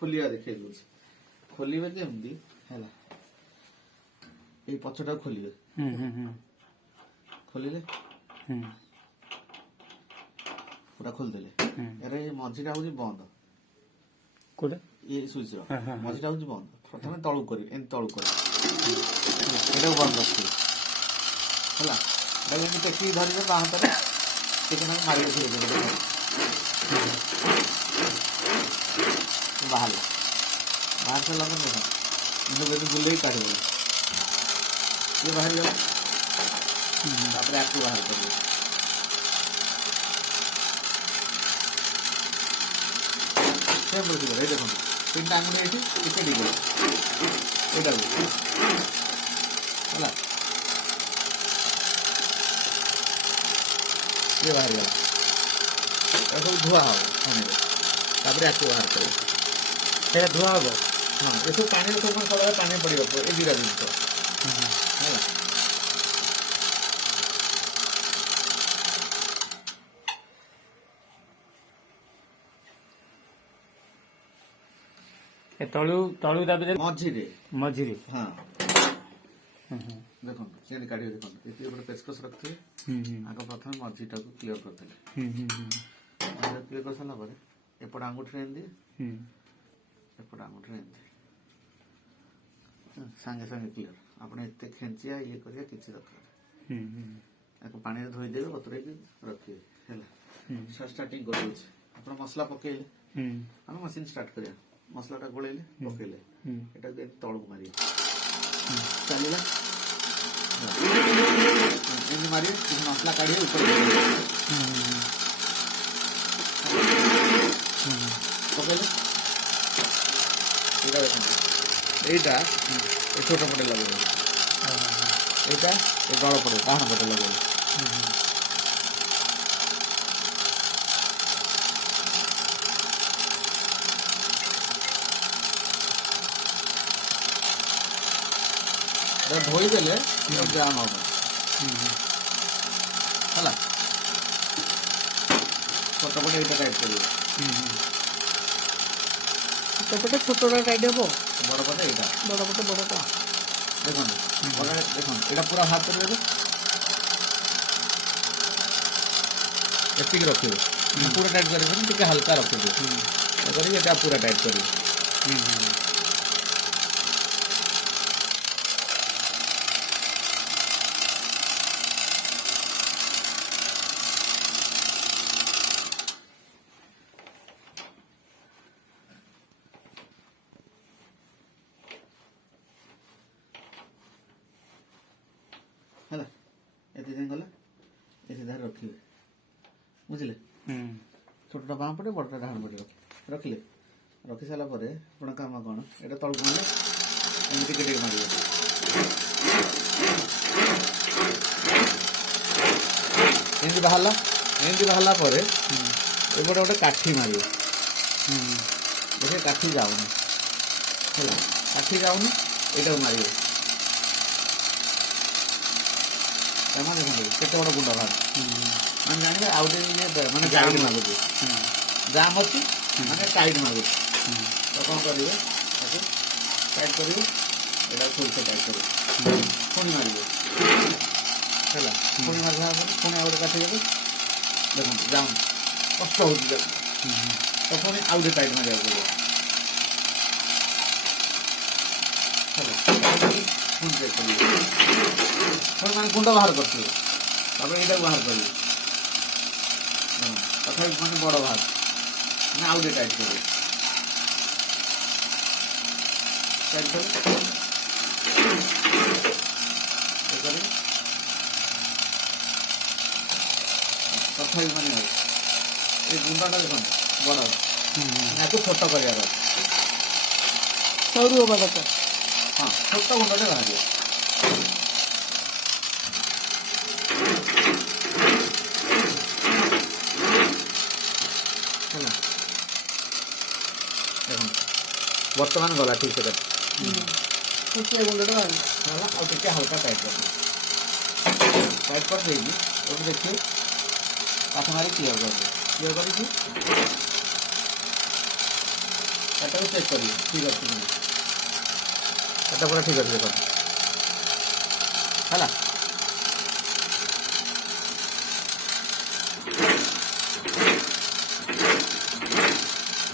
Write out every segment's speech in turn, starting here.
खोलिया देखे दूस खोलिबे जेमती हैला ए पछटा खोलिबे खोलिले पूरा खोल देले अरे मझीटा होजी बंद कोडे ये स्विच मझीटा होजी बंद प्रथमे तळु करी एन तळु करी एटा बंद रखी हैला एटा टेकी धरिबे बाहातरे टेकना मारि दे बाहर बाहर से लगा देखो इनको बेटी गुल्ले ही काट बोले ये बाहर गया तापरे आपको बाहर कर दिया सेम बोलती है देखो तीन टांगुली एठी इसे डिगे एटा होला ये बाहर गया ऐसा धुआ हो होने तापरे आपको बाहर करें सेटा धुआ हो हाँ ये सब पानी सब सब पानी पड़े ये जीरा जिनस है तळु तळु दाबे मझी हाँ देखो से काढ़ी देखो ये गोटे पेचकस रखते आगे प्रथम मझीटा को क्लियर करते क्लियर कर सारा पर एपट आंगुठी एमती एपट आंगुठी एमती सांगे सांगे क्लियर आपने एते खेंचिया ये करिया किछि दरकार पानी धोई देबे बतरे के रखिए हैला स्टार्टिंग कर दउछ आपण मसला पकेले हम मशीन स्टार्ट करिया मसलाटा गोळेले पकेले एटा दे तळु मारिया चलिला एनी मारिए मसला काढिए ऊपर पकेले एटा देखो एटा छोटा पटे लगे एटा बड़ पटे बाहर पटे लगे धोई देले जाम हम है छोटा पटे एटा टाइट करिए छोटे छोटा टाइट हो बड़ पटे एटा बड़टा देखो देखो एटा पूरा हाथ कर देबे एतिक रखिबे पूरा टाइट करिबे टिके हल्का रखिबे करी एटा पूरा टाइट करिबे है एते दिन गला एते धार रखिबे बुझले छोटा बाम पटे बड़टा डाहण पटे रखिले रखि साला परे आपण काम कोन एटा तळ कोन एमति केटे मारिबे एमति बाहला परे एबडे गोटे काठी मारिबे देखे काठी जाउनी हैला काठी जाउनी एटा मारिबे केते बड़ गुंड बाहर मैंने जानवे आउटे माने टाइट मागुची जाम अच्छी माने टाइट मागुची तो कौन करेंगे टाइट करेंगे एटा फुल से टाइट करेंगे पुणी मारिबे हैला पुणी मारला पुणी आउटे काटी देबे देखो जाम कष्ट होची तो पुणी आउटे टाइट मारिया पड़ो हैला पुणी चेक करिए मैंने गुंड बाहर करते ये बाहर कर तथा मैंने बड़ बाहर मैंने आउटे टाइट कर तथा मैंने ये गुंडा देख बड़ या छोट कर सरू हाँ छोट गुंडे बाहर बर्तमान गला ठीक से गुंडा हल्का टाइट कर देगी देखिए पाठ मारी क्लियर कर ଏଟାକୁ ଚେକ୍ କରିବେ ଠିକ୍ ଅଛି କି ନାହିଁ। ଏଟା ପୁରା ଠିକ୍ ଅଛି ଦେଖନ୍ତୁ ହେଲା।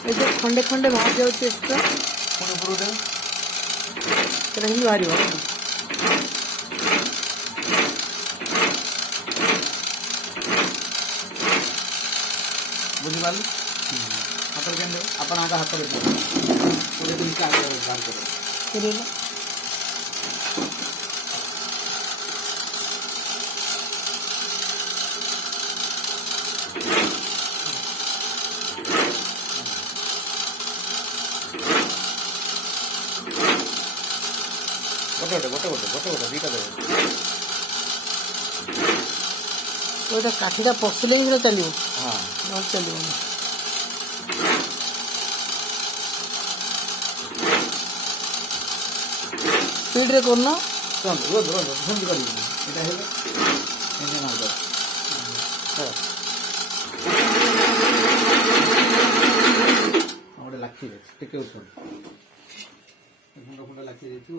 ଏ ଯୋଉ ଖଣ୍ଡେ ଖଣ୍ଡେ ବାହାରି ଯାଉଛି ଏକ୍ସଟ୍ରା ପୁଣି ଉପରକୁ ଦେବେ। ସେଟା ହିଁ ବାହାରିବ। ବୁଝିପାରିଲେ? ହାତରେ କେମିତି ଦେବେ? ଆପଣ ଆଗ ହାତରେ ଗୋଟେ ଜିନିଷ ଆଗ ବାହାର କରିବେ। କରିବ ଗୋଟେ ଦୁଇଟା ଦେବେ। ওইটা কাঠিটা পশিলে ହିଁ ସେଟା ଚାଲିବ, ହଁ ନହେଲେ ଚାଲିବନି। ସ୍ପିଡରେ କରୁନ। ଶୁଣନ୍ତୁ ରୁହନ୍ତୁ ସେମିତି କରିବେନି। ଏଇଟା ହେଲେ ଏମିତି ମାରିଦେବ ହେଲା। ଗୋଟେ ଲାଖି ଯାଇଛି ଟିକେ ଉଠନ୍ତୁ। ଗୁଣ୍ଡ ଲାଖି ଯାଇଥିବ।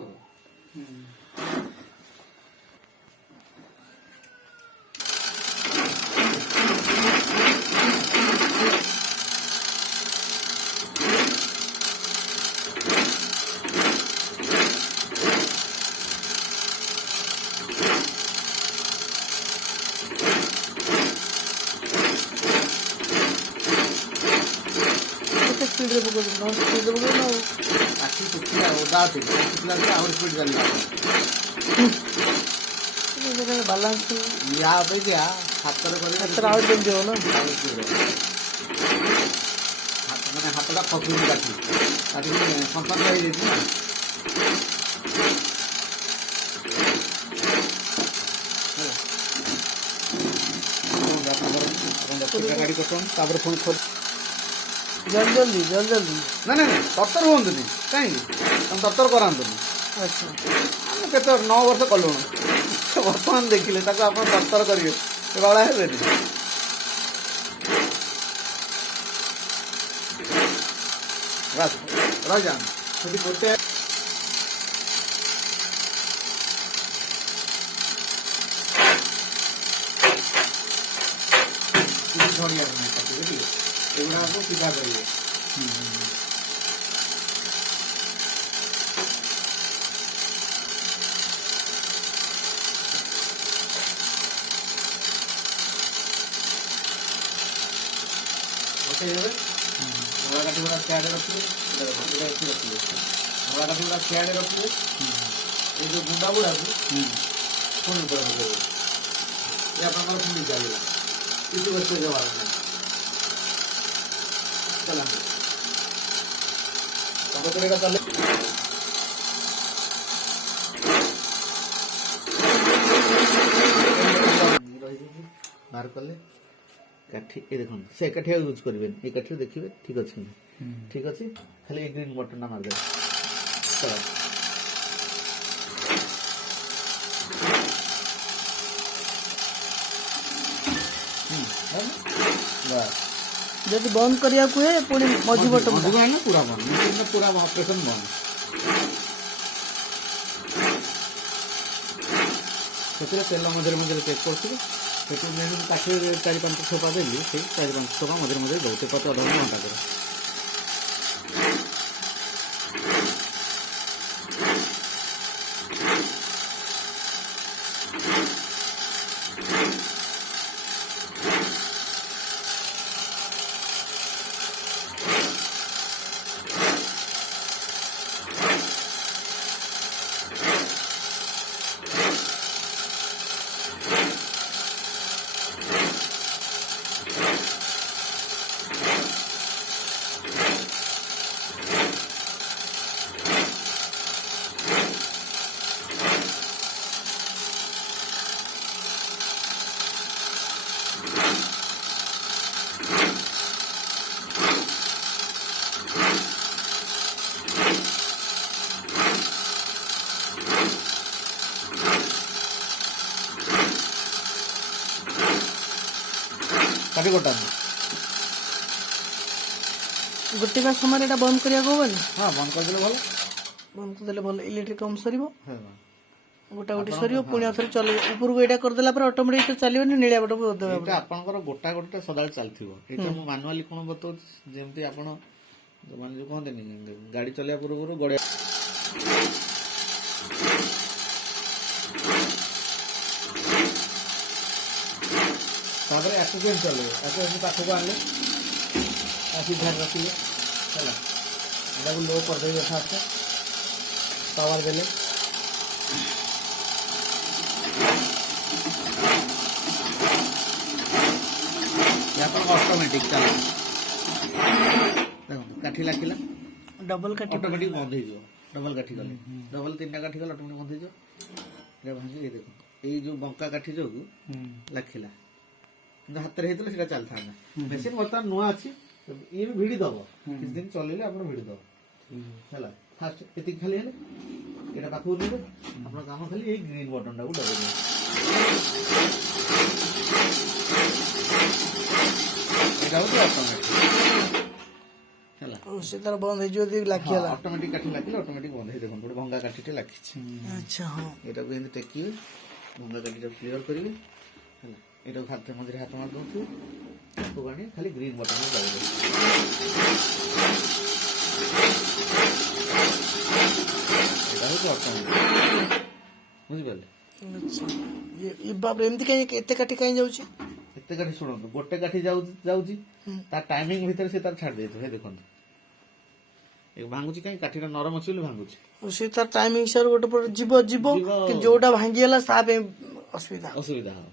କେତେ ସ୍ପିଡରେ ପକଉଛନ୍ତି, ନହେଲେ ସ୍ପିଡରେ ପକଉନ ଆଉ। ଆଖି ଶୁଖିଲା ଓଦା ଅଛି, ଶୁଖିଲା ଥିଲେ ଆହୁରି ସ୍ପିଡ୍ ଚାଲିବ। ବାଲାନ୍ସ ୟା ଅପେକ୍ଷା ହାତରେ କରିବେ ହାତରେ ଆହୁରି କେମିତି ହବ ନା। ଆହୁରି speed ହେବ। ମାନେ ହାତଟା ଫସୁଛି କାଠି ସଂସର୍ଗ ହେଇଯାଇଛି ନା। ଗାଡ଼ି କରୁଛନ୍ତି ତାପରେ ପୁଣି ଜଲ୍ଦି ନାଇଁ ତରତର ହୁଅନ୍ତୁନି। କାହିଁକି ତମେ ତରତର କରାନ୍ତୁନି। ଆଚ୍ଛା। ଆମେ କେତେ 9 ବର୍ଷ କଲୁଣୁ, ବର୍ତ୍ତମାନ ଦେଖିଲେ ତାକୁ ଆପଣ ତରତର କରିବେ ସେ ବାଳା ହେବେନି। ବାସ୍ ରହିଯାଆନ୍ତୁ ସେଠି ଗୋଟେ ଧରିବା ପାଇଁ କାଟିବେ ଟିକେ ଏଗୁଡ଼ାକୁ ସିଧା କରିବେ। ବସେଇଦେବେ। ଧଳା କାଠି ଗୁଡ଼ା ସିଆଡ଼େ ରଖିବେ, ଏଇଟା ଏଠି ରଖିବେ। ଧଳା କାଠି ଗୁଡ଼ା ସିଆଡ଼େ ରଖିବେ। ଏଇ ଯେଉଁ ଗୁଣ୍ଡା ଗୁଡ଼ାକୁ ପୁଣି ଉପରେ ପକେଇବେ। ଏ ଆପଣଙ୍କର ପୁଣି ଚାଲିଲା, କିଛି ବ୍ୟସ୍ତ ହେବାର ନାହିଁ। ଚାଲନ୍ତୁ ତାପରେ ଏଇଟା ଚାଲେ ବାହାର କଲେ କାଠି ଏ ଦେଖନ୍ତୁ ସେ ଏକାଠି ଆଉ ୟୁଜ୍ କରିବେନି। ଏ କାଠିରେ ଦେଖିବେ ଠିକ୍ ଅଛି କି ଠିକ୍ ଅଛି। ଖାଲି ଏ ଗ୍ରୀନ୍ ବଟନଟା ମାରିଦେବେ। ଯଦି ବନ୍ଦ କରିବାକୁ ହୁଏ ପୁଣି ମଝି ବଟନ ହେଲେ ପୁରା ବନ୍ଦ, ପୁରା ଅପରେସନ୍ ବନ୍ଦ। ସେଥିରେ ତେଲ ମଝିରେ ଚେକ୍ କରୁଥିବେ। ସେଠୁ ଯେମିତି କାଠିରେ 4-5 ଥୋପା ଦେଲି, ସେଇ 4-5 ଥୋପା ମଝିରେ ଦେଉଥିବେ ପ୍ରତି ଅଧଘଣ୍ଟା ଘଣ୍ଟା করে। କାଟି କଟାନ୍ତୁ। ଗୋଟିକା ସମୟରେ ଏଇଟା ବନ୍ଦ କରିବାକୁ ହବନି? ହଁ ବନ୍ଦ କରିଦେଲେ ଭଲ। ବନ୍ଦ କରିଦେଲେ ଭଲ, ଇଲେକ୍ଟ୍ରିକ୍ କମ୍ ସରିବ, ହଁ ଗୋଟା ଗୋଟି ସରିବ, ପୁଣି ଆଉ ଥରେ ଚଲେଇବ। ଉପରକୁ ଏଇଟା କରିଦେଲା ପରେ ଅଟୋମେଟିକ୍ ତ ଚାଲିବନି, ନିଳିଆ ପଟକୁ ଦେବା ଏଇଟା ଆପଣଙ୍କର ଗୋଟା ଗୋଟା ସଦାବେଳେ ଚାଲିଥିବ। ଏଇଟା ମୁଁ ମାନୁଆଲି କଣ ବତାଉଛି, ଯେମିତି ଆପଣ ମାନେ ଯୋଉ କହନ୍ତିନି ଗାଡି ଚଲେଇବା ପୂର୍ବରୁ ଗଡ଼ିଆ ତାପରେ ଆକୁ କେମିତି ଚଲେଇବେ, ଆକୁ ଏମିତି ପାଖକୁ ଆଣିଲେ ଆସି ଧ୍ୟାନ ରଖିଲେ ହେଲା, ଏଟାକୁ ଲୋ କରିଦେବେ ଫାଷ୍ଟ, ପାୱାର ଦେଲେ ଆପଣଙ୍କ ଅଟୋମେଟିକ୍ ଚାଲିବ। ଦେଖନ୍ତୁ କାଠି ଲାଗିଲା, ଡବଲ କାଟି ଅଟୋମେଟିକ୍ ବନ୍ଦ ହେଇଯିବ। ଡବଲ କାଠି ଗଲେ, ଡବଲ 3ଟା କାଠି ଗଲେ ଅଟୋମେଟିକ୍ ବନ୍ଦ ହେଇଯିବ। ଏଇଟା ଭାଙ୍ଗି ଏଇ ଦେଖନ୍ତୁ, ଏଇ ଯୋଉ ବଙ୍କା କାଠି ଯୋଗୁ ଲାଖିଲା, କିନ୍ତୁ ହାତରେ ହେଇଥିଲେ ସେଟା ଚାଲିଥାନ୍ତା। ମେସିନ୍ ବର୍ତ୍ତମାନ ନୂଆ ଅଛି, ଇଏ ବି ଭିଡ଼ି ଦବ, କିଛି ଦିନ ଚଲେଇଲେ ଆପଣ ଭିଡ଼ି ଦବ ହେଲା। ଫାଷ୍ଟ ଏତିକି ଖାଲି ହେଲେ ଏଇଟା ପାଖକୁ ନେବେ, ଆପଣ କାମ ଖାଲି ଏଇ ଗ୍ରୀନ୍ ବଟନ୍ ଟାକୁ ଦବେଇଦେବେ। ଏଇଟା ହଉଛି ଅଟୋମେଟିକ୍ ହେଲା। ସେ ତାର ବନ୍ଦ ହେଇଯିବ ଯଦି ଲାଗିଗଲା। ଅଟୋମେଟିକ୍ କାଠି ଲାଗିଲେ ଅଟୋମେଟିକ୍ ବନ୍ଦ ହେଇ ଦେଖନ୍ତୁ ଗୋଟେ ଭଙ୍ଗା କାଠିଟେ ଲାଗିଛି। ଆଚ୍ଛା ହଁ, ଏଇଟାକୁ ଏମିତି ଟେକିବେ, ଭଙ୍ଗା କାଠିଟାକୁ କ୍ଲିୟର କରିବେ ହେଲା। ଏଇଟାକୁ ହାତ ମଝିରେ ହାତ ମାରି ଦଉଥିବେ, ତାକୁ ଆଣି ଖାଲି ଗ୍ରୀନ୍ ବଟନ୍ ଦବେଇଦେବେ। ଏଇଟା ହଉଛି ଅଟୋମେଟିକ୍, ବୁଝିପାରିଲେ? ଆଚ୍ଛା। ବାପରେ ଏମିତି କାହିଁ ଏତେ କାଠି କାହିଁ ଯାଉଛି? ଏତେ କାଠି ଶୁଣନ୍ତୁ, ଗୋଟେ କାଠି ଯାଉଛି ତା ଟାଇମିଂ ଭିତରେ ସେ ତାର ଛାଡ଼ି ଦେଇଥିବ। ଦେଖନ୍ତୁ ଏ ଭାଙ୍ଗୁଛି କାହିଁ, କାଠିଟା ନରମ ଅଛି ବୋଲି ଭାଙ୍ଗୁଛି। ସେ ତାର ଟାଇମିଂ ହିସାବରେ ଗୋଟେ ପରେ ଯିବ, କିନ୍ତୁ ଯୋଉଟା ଭାଙ୍ଗିଗଲା ତା ପାଇଁ ଅସୁବିଧା ଅସୁବିଧା ହବ।